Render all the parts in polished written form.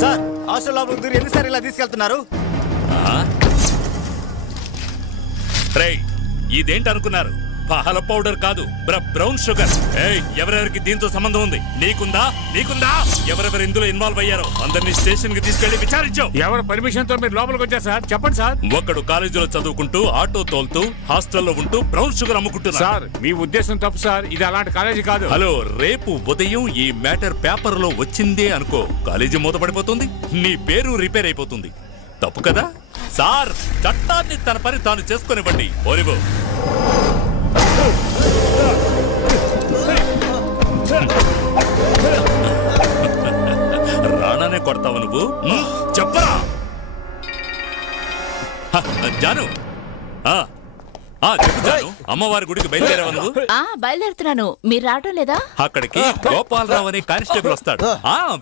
Sir hostel లోపల దూరి ఎన్నిసార్లు ఇలా తీసుకెళ్తున్నారు? ఇదేంటి అనుకున్నారు? పాల పౌడర్ కాదు, బ్రౌన్ షుగర్. ఎవరెవరికి దీంతో సంబంధం ఉంది? నీకుందా? ఎవరెవరు ఇందులో ఇన్వాల్వ్ అయ్యారో అందరినీ స్టేషన్ కి తీసుకెళ్లి విచారించావు. ఎవరు పర్మిషన్ తో మీరు లోపలికి వచ్చారు సార్? చెప్పండి సార్. ఒకడు కాలేజీలో చదువుకుంటూ ఆటో తోలుతూ హాస్టల్లో ఉంటూ బ్రౌన్ షుగర్ అమ్ముకుంటున్నారు. సార్ మీ ఉద్దేశం తప్పు సార్, ఇది అలాంటి కాలేజీ కాదు. హలో, రేపు ఉదయం ఈ మ్యాటర్ పేపర్ లో వచ్చిందే అనుకో, కాలేజీ మూతపడిపోతుంది, నీ పేరు రిపేర్ అయిపోతుంది. తప్పు కదా సార్? చట్టాన్ని తన పని తాను చేసుకునివ్వండి. ఓరిబో రాణానే కొడతావు నువ్వు? చెప్పరా జాను? చెప్పు జాను, అమ్మవారి గుడికి బయలుదేరావు నువ్వు? బయలుదేరుతున్నాను. మీరు రావటం లేదా? అక్కడికి గోపాలరావు అనే కానిస్టేబుల్ వస్తాడు.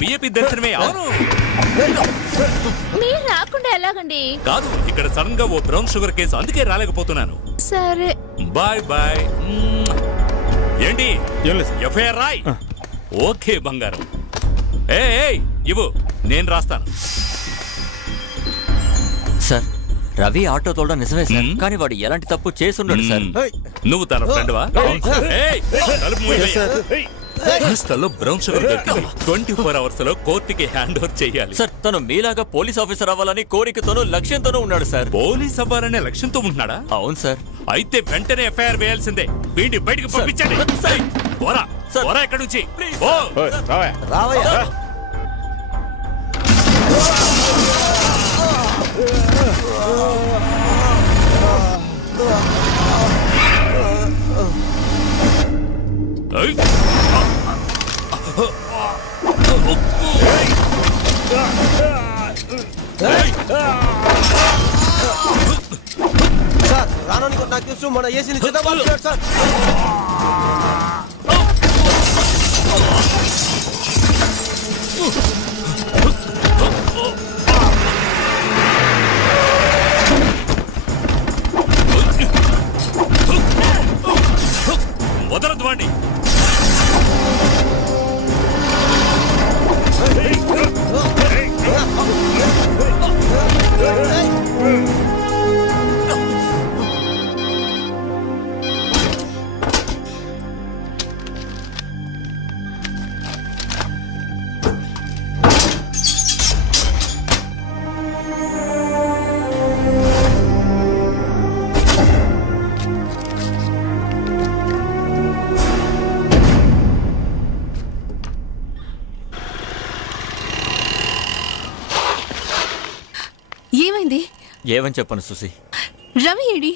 విఐపి దర్శనమే. అవును, మీరు రాకుండా ఎలాగండి? కాదు, ఇక్కడ సడన్ గా ఓ బ్రౌన్ షుగర్ కేసు, అందుకే రాలేకపోతున్నాను. సరే బాయ్ బాయ్. ఏంటి ఎఫ్ఐఆర్ రాయ్? ఓకే బంగారం. ఇవ్వు, నేను రాస్తాను. సార్, రవి ఆటో తోలడం నిజమే సార్, కానీ వాడు ఎలాంటి తప్పు చేసున్నాడు సార్. నువ్వు తన ఫ్రెండ్వా? హాస్టల్లో బ్రౌన్ షుగర్ 24 hours లో కోర్టుకి హ్యాండ్ ఓవర్ చేయాలి. సార్, తను మీలాగా పోలీస్ ఆఫీసర్ అవ్వాలని కోరికతోనూ లక్ష్యంతోనూ ఉన్నాడు సార్. పోలీస్ అవ్వాలనే లక్ష్యంతో ఉంటున్నాడా? అవును సార్. అయితే వెంటనే ఎఫ్ఐఆర్ వేయాల్సిందే. వీడిని బయటికి పంపించండి. ఎక్కడి నుంచి? సార్, రానోని నాకు తెలుసు, మన ఏసీని చిన్నబాబు సార్. వదలదు వాణ్ణి. ఏమని చెప్పను సుసి? రవి ఏడి?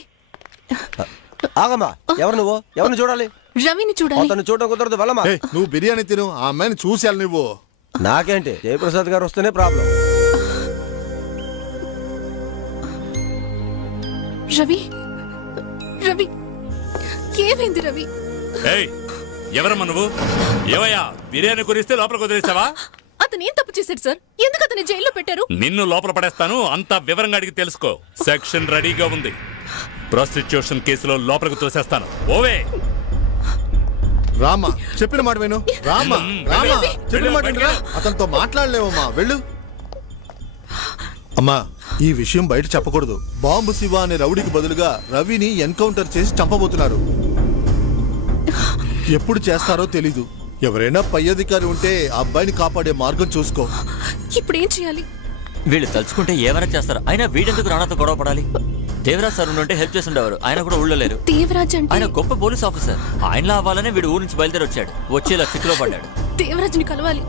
ఆగమ్మా, ఎవరు నువ్వు? ఎవరిని చూడాలి? రవిని చూడాలి. అతను చూడడం కుదరదు, వెళ్ళమ్మా. నువ్వు బిర్యానీ తిను, ఆ అమ్మాయిని చూసేయాలి నువ్వు. నాకేంటి, జయప్రసాద్ గారు వస్తేనే ప్రాబ్లం. రవి, రవి ఏమైంది? రవి ఎవరమ్మా నువ్వు? ఏవయ్యా, బిర్యానీ కురిస్తే లోపలికి వదిలేసావా? అతను ఏం తప్పు చేశాడు సార్? ఎందుకు అతని జైల్లో పెట్టారు? నిన్ను లోపల పడేస్తాను, అంతా వివరంగా అడిగి తెలుసుకో. సెక్షన్ రెడీగా ఉంది. ప్రాస్టిట్యూషన్ కేసులో లోపలికి తోసేస్తాను. ఓవే రామా, చెప్పిన మాట విను. రామా, చెప్పిన మాట వినురా. అతనితో మాట్లాడలేవమ్మా, వెళ్ళు. అమ్మా, ఈ విషయం బయట చెప్పకూడదు. బాంబు శివ అనే రౌడీకి బదులుగా రవిని ఎన్కౌంటర్ చేసి చంపబోతున్నారు. ఎప్పుడు చేస్తారో తెలీదు. ఎవరైనా పై అధికారి ఉంటే ఆ అబ్బాయిని కాపాడే మార్గం చూసుకో. ఇప్పుడు ఏం చేయాలి? వీళ్ళు తలుచుకుంటే ఏమైనా చేస్తారు. అయినా వీడెందుకు రాణాతో గొడవ పడాలి? దేవరాజ్ సార్ ఉంటే హెల్ప్ చేసి ఉండేవారు. ఆయన కూడా ఊళ్ళో లేరు. దేవరాజ్ అంటే ఆయన గొప్ప పోలీస్ ఆఫీసర్. ఆయనలా అవ్వాలనే వీడు ఊరు నుంచి బయలుదేరి వచ్చాడు. వచ్చేలా చిక్కులో పడ్డాడు. దేవరాజ్ని కలవాలి.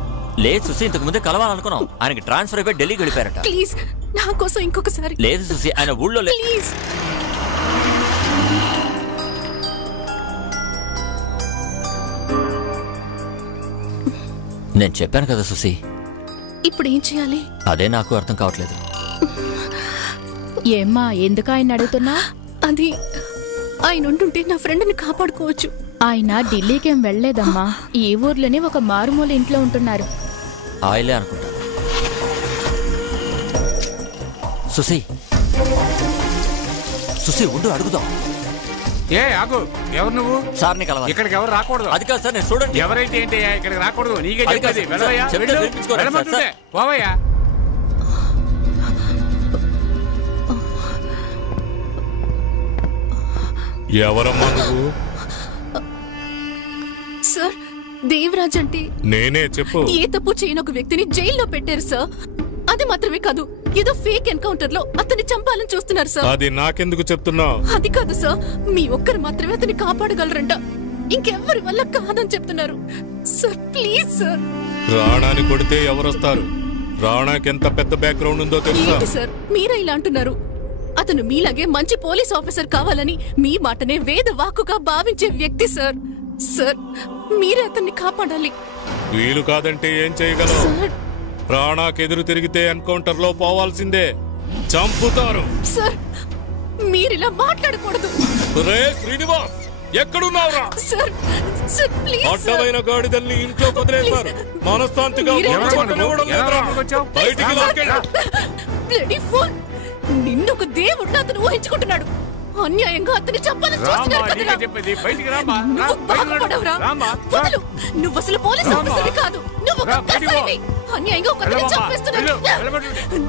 లేదు సుసి, ఇంతకు ముందే కలవాలనుకున్నాం. ఆయనకి ట్రాన్స్ఫర్ అయిపోయి ఢిల్లీకి వెళ్ళిపోయారట. ప్లీజ్ నా కోసం ఇంకొకసారి. లేదు సుసి, ఆయన ఊళ్ళో లేదు. ప్లీజ్. నేను చెప్పాను కదా సుసి. ఇప్పుడు ఏం చేయాలి? అదే నాకు అర్థం కావట్లేదు. ఏమ్మా, ఎందుకు ఆయన అడుగుతున్నా? అది ఆయన ఉంటుంటే నా ఫ్రెండ్ని కాపాడుకోవచ్చు. ఆయన ఢిల్లీకి ఏం వెళ్ళలేదమ్మా. ఈ ఊర్లోనే ఒక మారుమూల ఇంట్లో ఉంటున్నారు. ఆయలే అనుకుంటా. సుసి సుసి ఉండు అడుగుదాం. ఏ ఆగు, ఎవరు నువ్వు? సార్ని కలవాలి. ఇక్కడికి ఎవరు రాకూడదు. అది కాదు సార్, నేను చూడండి. ఎవరైతే ఏంటి ఇక్కడికి రాకూడదు, నీకే అది కాదు చెప్పేది. సార్, వెళ్ళవయ్యా, చెప్తే వెళ్ళు. వినిపించుకోరా సార్, వెళ్ళమంటుంటే పోవయ్యా. ఎవరమ్మా నువ్వు? సార్, దేవరాజ్ అంటే నేనే, చెప్పు. ఏ తప్పు చేయని ఒక వ్యక్తిని జైల్లో పెట్టారు సార్. అది మాత్రమే కాదు, ఏదో ఫేక్ ఎన్కౌంటర్ లో అతన్ని చంపాలని చూస్తున్నారు సార్. అది నాకెందుకు చెప్తున్నావు? అది కాదు సార్, మీ ఒక్కరు మాత్రమే అతన్ని కాపాడగలరంట, ఇంకెవ్వరి వల్ల కాదని చెప్తున్నారు సార్. Please sir. రాణాని కొడితే ఎవరొస్తారు? రాణాకి ఎంత పెద్ద బ్యాక్గ్రౌండ్ ఉందో తెలుసా? ఏంటి సార్ మీరే ఇలా అంటున్నారు? అతను మీలాగే మంచి పోలీస్ ఆఫీసర్ కావాలని మీ మాటనే వేద వాక్కుగా భావించే వ్యక్తి సార్. సార్, మీరే అతన్ని కాపాడాలి. వీలు కాదంటే ఏం చేయగలవు? సార్, రాణాకెదురు తిరిగితే ఎన్కౌంటర్ లో పోవాల్సిందే, చంపుతారు. సార్, మీరిలా మాట్లాడకూడదు. రే శ్రీనివాస్, ఎక్కడున్నావురా? Sir, sir please sir. అడ్డమైన గాడిదల్ని ఇంట్లో వదిలేశారు, మనశ్శాంతిగా మీరే బతకనివ్వడం లేదురా. బయటికి లాక్కెళ్ళు. బ్లడీ ఫూల్, నిన్నొక దేవుడు అతను ఊహించుకుంటున్నాడు. అన్యాయంగా అతన్ని చంపాలని చూస్తున్నారు కదరా. నువ్వు బాగుపడవురా. వదలు. నువ్వు అసలు పోలీస్ ఆఫీసర్వి కాదు, నువ్వు ఒక కసాయివి. అన్యాయంగా ఒక అతన్ని చంపేస్తున్నాడు.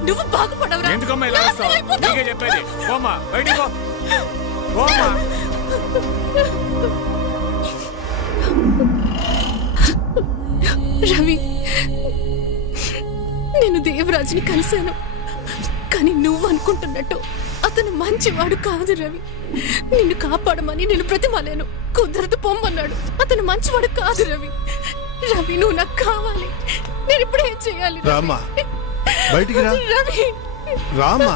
నువ్వు బాగుపడవురా. ఎందుకమ్మా ఇలా వస్తావు? నీకే చెప్పేది. పోమ్మా, బయటికి పో. పోమ్మా. రవి, నేను దేవరాజుని కలిశాను, కానీ నువ్వు అనుకుంటున్నట్టు అతను మంచివాడు కాదు రవి. నిన్ను కాపాడమని నేను ప్రతిమాలేను, కుదరదు పొమ్మన్నాడు. అతను మంచివాడు కాదు రవి. రవి, నువ్వు నాకు కావాలి. నేను ఇప్పుడు ఏం చేయాలి? రామా, బయటికి రా. రవి, రామా.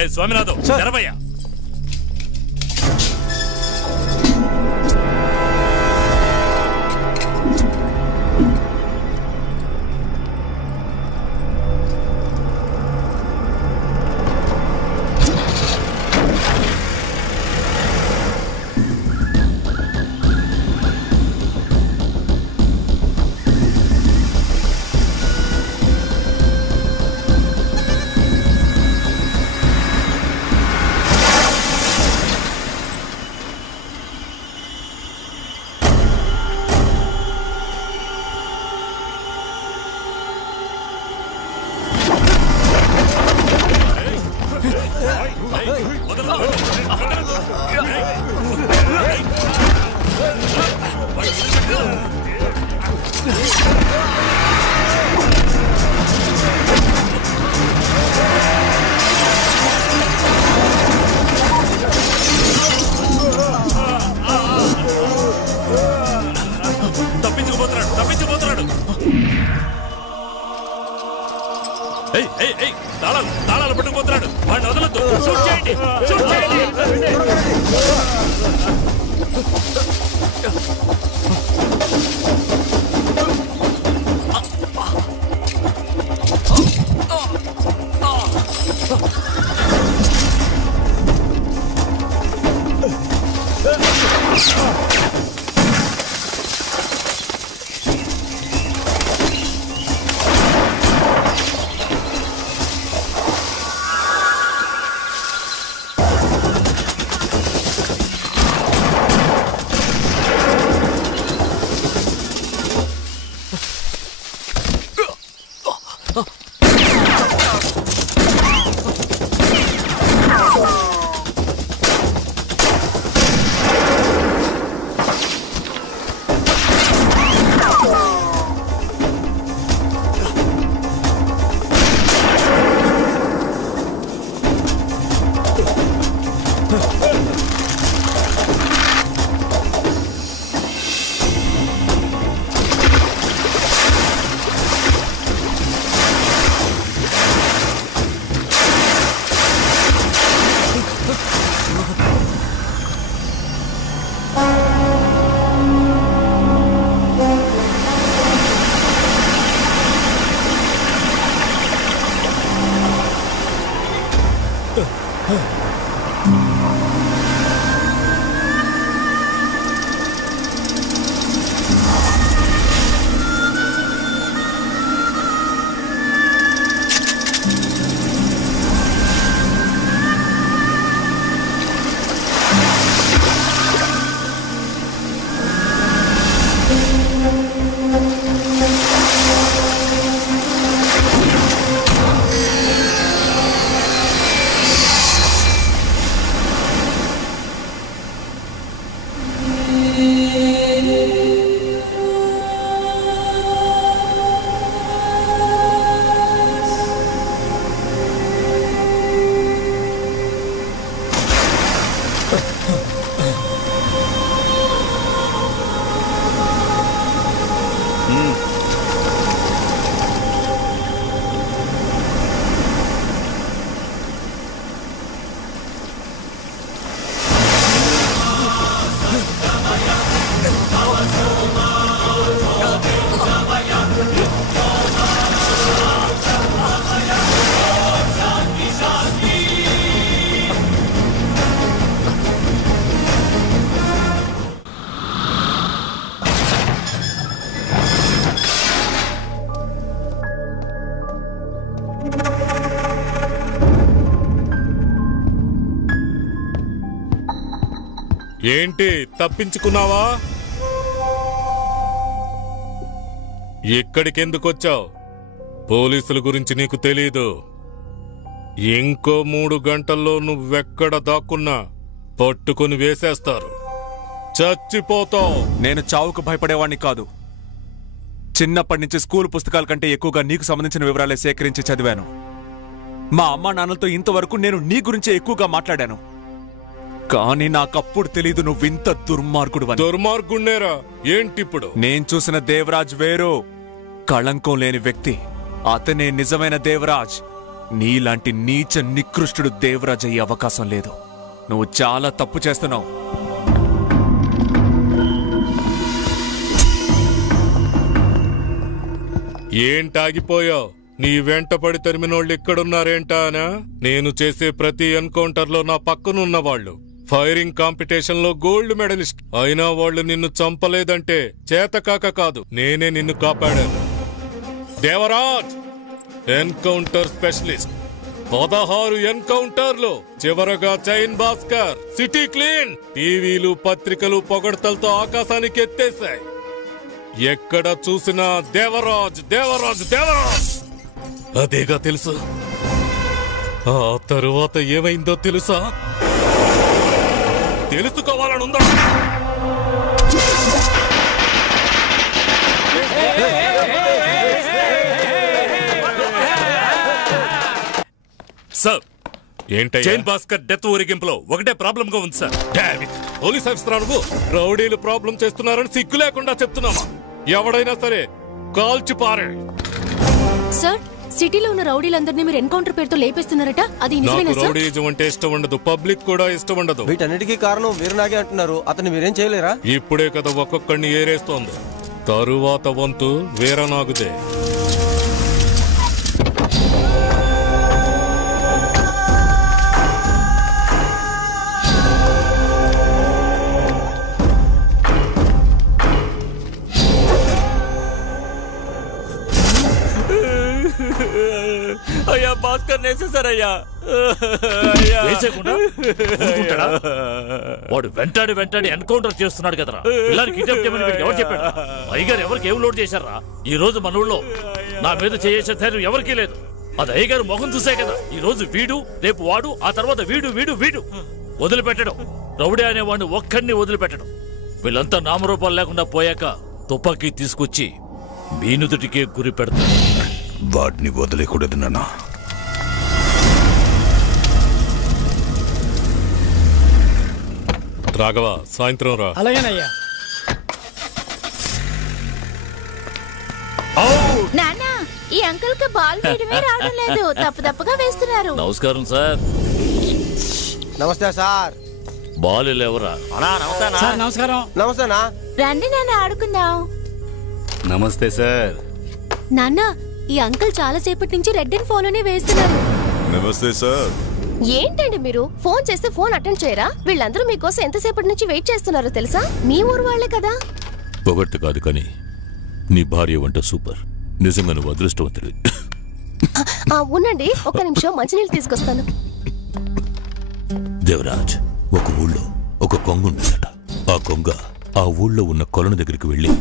ఏ స్వామినాథం, తెరవయ్యా. తప్పించుకుపోతున్నాడు. తాళాలు పట్టుకుపోతున్నాడు. వాడిని వదలొద్దు. షూట్ చేయండి, షూట్ చేయండి. ఏంటి తప్పించుకున్నావా? ఇక్కడికెందుకొచ్చావు? పోలీసుల గురించి నీకు తెలీదు. ఇంకో 3 గంటల్లో నువ్వెక్కడ దాక్కున్నా పట్టుకుని వేసేస్తారు. చచ్చిపోతావు. నేను చావుకు భయపడేవాణ్ణి కాదు. చిన్నప్పటి నుంచి స్కూల్ పుస్తకాల కంటే ఎక్కువగా నీకు సంబంధించిన వివరాలే సేకరించి చదివాను. మా అమ్మా నాన్నలతో ఇంతవరకు నేను నీ గురించే ఎక్కువగా మాట్లాడాను. కానీ నాకప్పుడు తెలీదు నువ్వింత దుర్మార్గుడు. దుర్మార్గుణ్ణేరా? ఏంటిప్పుడు? నేను చూసిన దేవరాజ్ వేరు, కళంకం లేని వ్యక్తి. అతనే నిజమైన దేవరాజ్. నీలాంటి నీచ నికృష్టుడు దేవరాజ్ అయ్యే అవకాశం లేదు. నువ్వు చాలా తప్పు చేస్తున్నావు. ఏంటాగిపోయావు? నీ వెంటపడి తరిమినోళ్ళు ఇక్కడున్నారేంటానా? నేను చేసే ప్రతి ఎన్కౌంటర్లో నా పక్కనున్న వాళ్ళు ఫైరింగ్ కాంపిటీషన్ లో గోల్డ్ మెడలిస్ట్. అయినా వాళ్ళు నిన్ను చంపలేదంటే చేతకాక కాదు, నేనే నిన్ను కాపాడాను. Devaraj encounter specialist. 16 ఎన్కౌంటర్లు. చివరగా చైన్ భాస్కర్, సిటీ క్లీన్. టీవీలు పత్రికలు పొగడ్తలతో ఆకాశానికి ఎత్తేశాయి. ఎక్కడ చూసినా దేవరాజ్ దేవరాజ్ దేవరాజ్ అదేగా తెలుసు. ఆ తరువాత ఏమైందో తెలుసా? తెలుసుకోవాలనుందా? సార్, ఏంటి చైన్ భాస్కర్ డెత్ ఊరేగింపులో ఒకటే ప్రాబ్లం గా ఉంది సార్. పోలీస్ ఆఫీసర్ నువ్వు రౌడీలు ప్రాబ్లం చేస్తున్నారని సిగ్గు లేకుండా చెప్తున్నామా? ఎవడైనా సరే కాల్చి పారే. సార్, సిటీలో ఉన్న రౌడీలందరినీ మీరు ఎన్కౌంటర్ పేరుతో లేపేస్తున్నారట, అది నిజమేనా సార్? రౌడీజం అంటే ఇష్టం ఉండదు, పబ్లిక్ కూడా ఇష్టం ఉండదు. వీటన్నిటికీ కారణం వీరనాగే అంటున్నారు. అతన్ని మీరేం చేయలేరా? ఇప్పుడే కదా ఒక్కొక్కడిని ఏరేస్తోంది. తరువాత వంతు వీరనాగుదే. అయ్యా భాస్కర్ నేసేసారయ్యా. వాడు వెంటాడి ఎన్కౌంటర్ చేస్తున్నాడు కదరా. పిల్లలు కిడ్నాప్ చేయమని వీడికి ఎవరు చెప్పాడు? అయ్యగారు ఎవరికి ఏం లోడ్ చేశారా? ఈ రోజు మన ఊళ్ళో నా మీద చేసే ధైర్యం ఎవరికీ లేదు. అది అయ్యగారు మొహం చూసే కదా. ఈ రోజు వీడు, రేపు వాడు, ఆ తర్వాత వీడు వీడు వీడు వదిలిపెట్టడం. రౌడీ అనేవాడిని ఒక్కడిని వదిలిపెట్టడం. వీళ్ళంతా నామరూపాలు లేకుండా పోయాక తుపాకీ తీసుకొచ్చి మీనుదుటికే గురి పెడతాడు. వాడిని వదిలేకూడదు నాన్న. రాఘవ, సాయంత్రం రా. అలాగేనయ్యా. నాన్నా, ఈ అంకుల్ కి బాల్ వేయడమే రావడం లేదు, తప్పుగా వేస్తున్నారు. నమస్కారం సార్. నమస్తే సార్. బాల్ ఎవరా? సార్ నమస్కారం. నమస్తేనా. రండి నాన్న, ఆడుకుందాం. నమస్తే సార్. నాన్న, ఈ అంకుల్ చాలా సేపటి నుంచి రెడ్ అండ్ ఫాలోనే వేస్తున్నారు. నమస్తే సార్. ఏంటండి మీరు ఫోన్ చేస్తే ఫోన్ అటెండ్ చేయరా? వీళ్ళందరూ మీకోసం ఎంతసేపటి నుంచి వెయిట్ చేస్తున్నారో తెలుసా? మీ ఊరు వాళ్లే కదా. పొగట్టు కాదు కానీ నీ భార్య వంట సూపర్. నిజంగా నువ్వు అదృష్టవంతుడి. ఉండండి, ఒక్క నిమిషం మంచినీళ్ళు తీసుకొస్తాను. దేవరాజ్, ఒక ఊళ్ళో ఒక కొంగ ఉండేదట. ఆ కొంగ ఆ ఊళ్ళో ఉన్న కొలను దగ్గరికి వెళ్ళి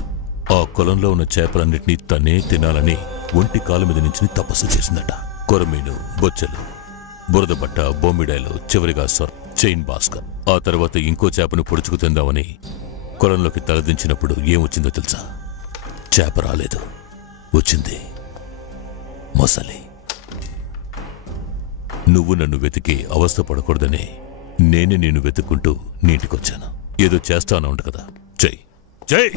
ఆ కొలంలో ఉన్న చేపలన్నింటినీ తనే తినాలని ఒంటి కాలు మీద నుంచి తపస్సు చేసిందట. కొరమీను, బొచ్చెలు, బురద బట్ట, బొమ్మిడాయలు, చివరిగా చైన్ భాస్కర్. ఆ తర్వాత ఇంకో చేపను పొడుచుకు తిందామని కొలంలోకి తలదించినప్పుడు ఏమొచ్చిందో తెలుసా? చేప రాలేదు, వచ్చింది మొసలి. నువ్వు నన్ను వెతికి అవస్థ పడకూడదని నేనే నేను వెతుక్కుంటూ నీటికొచ్చాను. ఏదో చేస్తాను ఉంట కదా. చెయ్యి చెయ్యి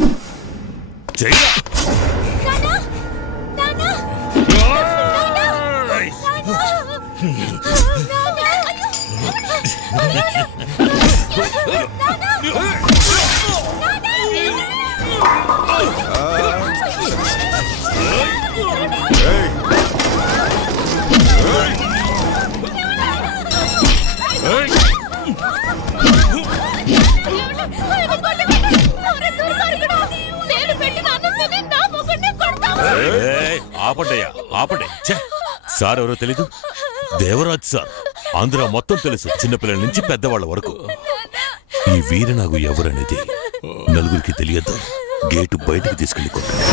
చెయ్యి. ఆపండయ్యా, ఆపండి. సార్ ఎవరో తెలీదు? దేవరాజ్ సార్. ఆంధ్ర మొత్తం తెలుసు, చిన్నపిల్లల నుంచి పెద్దవాళ్ల వరకు. ఈ వీరనాగు ఎవరనేది నలుగురికి తెలియదు. గేటు బయటకు తీసుకెళ్ళి కొట్టండి.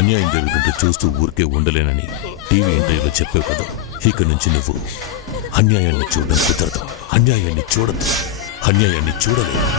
అన్యాయం జరుగుతుంటే చూస్తూ ఊరికే ఉండలేనని టీవీ ఇంటర్వ్యూలో చెప్పావు కదా. ఇక నుంచి నువ్వు అన్యాయాన్ని చూడడం కుదరదు. అన్యాయాన్ని చూడద్దు. అన్యాయాన్ని చూడలేదు.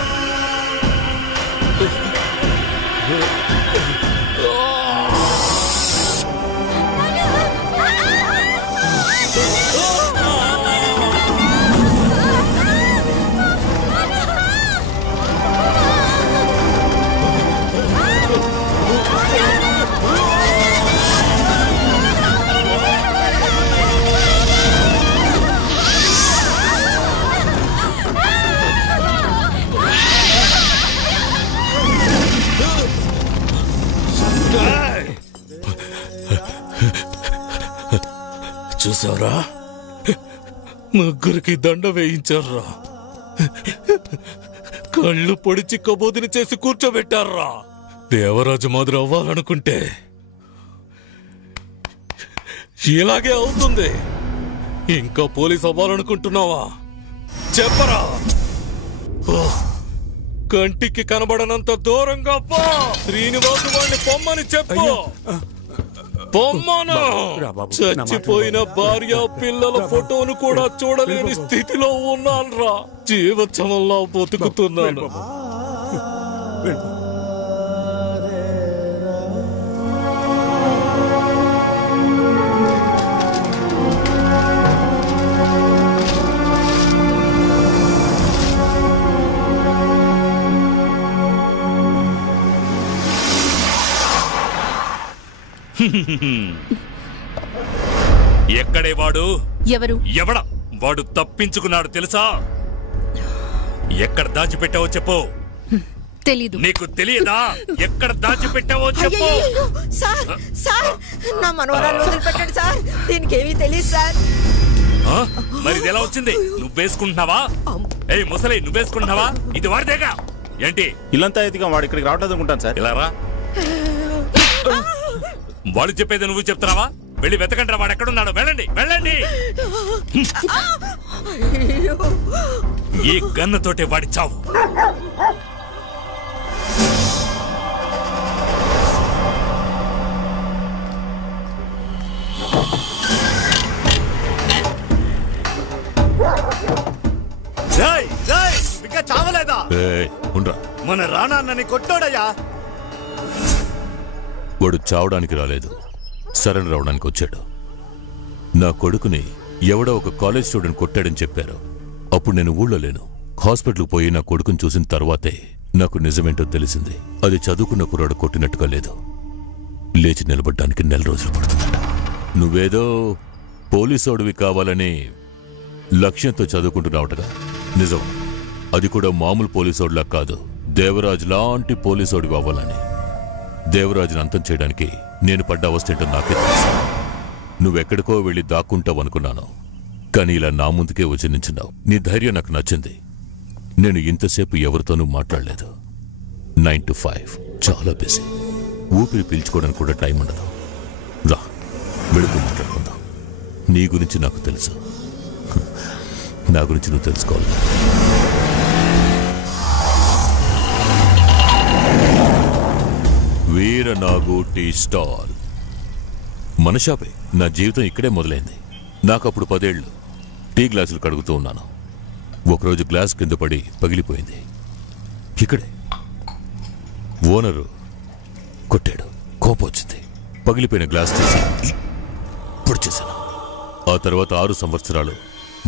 చూసారా, ముగ్గురికి దండ వేయించారా, కళ్ళు పొడిచి కబోదిని చేసి కూర్చోబెట్టారా. దేవరాజు మాదిరి అవ్వాలనుకుంటే ఇలాగే అవుతుంది. ఇంకా పోలీస్ అవ్వాలనుకుంటున్నావా? చెప్పరా. కంటికి కనబడనంత దూరంగా పో. శ్రీనివాసు వాడిని పొమ్మని చెప్పు. పొమ్మను. చచ్చిపోయిన భార్య పిల్లల ఫోటోను కూడా చూడలేని స్థితిలో ఉన్నాన్రా. జీవోత్సవంలా బతుకుతున్నాను. ఎక్కడే వాడు? ఎవరు? ఎవడ వాడు? తప్పించుకున్నాడు తెలుసా? ఎక్కడ దాచిపెట్టావో చెప్పు. తెలీదు. నీకు తెలియదా? ఎక్కడ దాచిపెట్టావో చెప్పు. సార్, నా మనవరాలు వదిలిపెట్టండి సార్. దీనికి ఏమీ తెలియదు సార్. మరి ఇది ఎలా వచ్చింది? నువ్వేసుకుంటున్నావా? ఏయ్ ముసలి, నువ్వేసుకుంటున్నావా? ఇది వాడిదేగా. ఏంటి ఇల్లంతా ఎదిగా వాడు ఇక్కడికి రావట్లేదు అనుకుంటాను సార్. ఇలా రా. వాడు చెప్పేది నువ్వు చెప్తున్నావా? వెళ్ళి వెతకండి. వాడు ఎక్కడున్నాడు? వెళ్ళండి, వెళ్ళండి. ఈ గన్నుతోటే వాడి చావు. ఇంకా చావలేదా? మన రానాన్నని కొట్టాడయ్యా. వాడు చావడానికి రాలేదు, సరెండర్ అవడానికి వచ్చాడు. నా కొడుకుని ఎవడో ఒక కాలేజ్ స్టూడెంట్ కొట్టాడని చెప్పారు. అప్పుడు నేను ఊళ్ళో లేను. హాస్పిటల్కి పోయి నా కొడుకుని చూసిన తర్వాతే నాకు నిజమేంటో తెలిసింది. అది చదువుకున్న కుర్రాడు కొట్టినట్టుగా లేదు. లేచి నిలబడ్డానికి 4 రోజులు పడుతుందట. నువ్వేదో పోలీసోడివి కావాలని లక్ష్యంతో చదువుకుంటున్నావుటగా. నిజం. అది కూడా మామూలు పోలీసోడిలా కాదు, దేవరాజు లాంటి పోలీసోడివి అవ్వాలని. దేవరాజుని అంతం చేయడానికి నేను పడ్డ అవస్థేంటో నాకే తెలుసు. నువ్వెక్కడికో వెళ్ళి దాక్కుంటావనుకున్నాను, కానీ ఇలా నా ముందుకే వచ్చి నించున్నావు. నీ ధైర్యం నాకు నచ్చింది. నేను ఇంతసేపు ఎవరితోనూ మాట్లాడలేదు. 9 to 5 చాలా బిజీ. ఊపిరి పీల్చుకోవడానికి కూడా టైం ఉండదు. రా, వెళుతూ మాట్లాడుకుందాం. నీ గురించి నాకు తెలుసు, నా గురించి నువ్వు తెలుసుకోవాలి. వీరనాగు టీ స్టాల్ మన షాపే. నా జీవితం ఇక్కడే మొదలైంది. నాకు అప్పుడు 10 ఏళ్ళు. టీ గ్లాసులు కడుగుతూ ఉన్నాను. ఒకరోజు గ్లాస్ కింద పడి పగిలిపోయింది. ఇక్కడే ఓనరు కొట్టాడు. కోపం వచ్చింది. పగిలిపోయిన గ్లాస్ తీసి పొడి చేశాను. ఆ తర్వాత 6 సంవత్సరాలు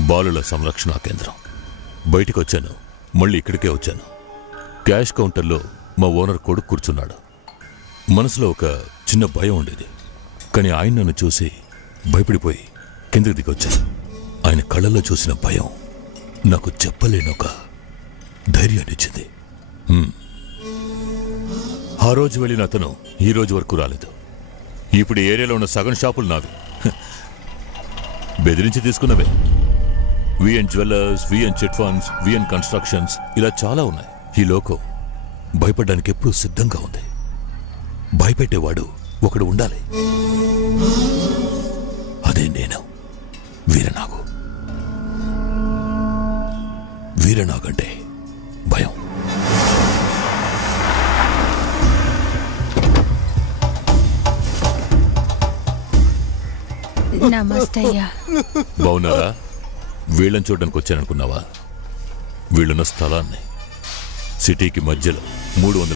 బాలుల సంరక్షణ కేంద్రం. బయటికి వచ్చాను, మళ్ళీ ఇక్కడికే వచ్చాను. క్యాష్ కౌంటర్లో మా ఓనర్ కొడుకు కూర్చున్నాడు. మనసులో ఒక చిన్న భయం ఉండేది. కానీ ఆయన నన్ను చూసి భయపడిపోయి కిందకి దిగొచ్చాను. ఆయన కళ్ళల్లో చూసిన భయం నాకు చెప్పలేని ఒక ధైర్యాన్నిచ్చింది. ఆ రోజు వెళ్ళిన అతను ఈ రోజు వరకు రాలేదు. ఇప్పుడు ఏరియాలో ఉన్న సగం షాపులు నావి. బెదిరించి తీసుకున్నవే. V N jewellers, V N chit funds, V N constructions, ఇలా చాలా ఉన్నాయి. ఈ లోకం భయపడడానికి ఎప్పుడూ సిద్ధంగా ఉంది. భయపెట్టేవాడు ఒకడు ఉండాలి. అదే నేను, వీరనాగు. వీరనాగంటే భయం. నమస్తే అయ్యా. బావున్నారా? వీళ్ళని చూడడానికి వచ్చాననుకున్నావా? వీళ్ళున్న స్థలాన్ని సిటీకి మధ్యలో 300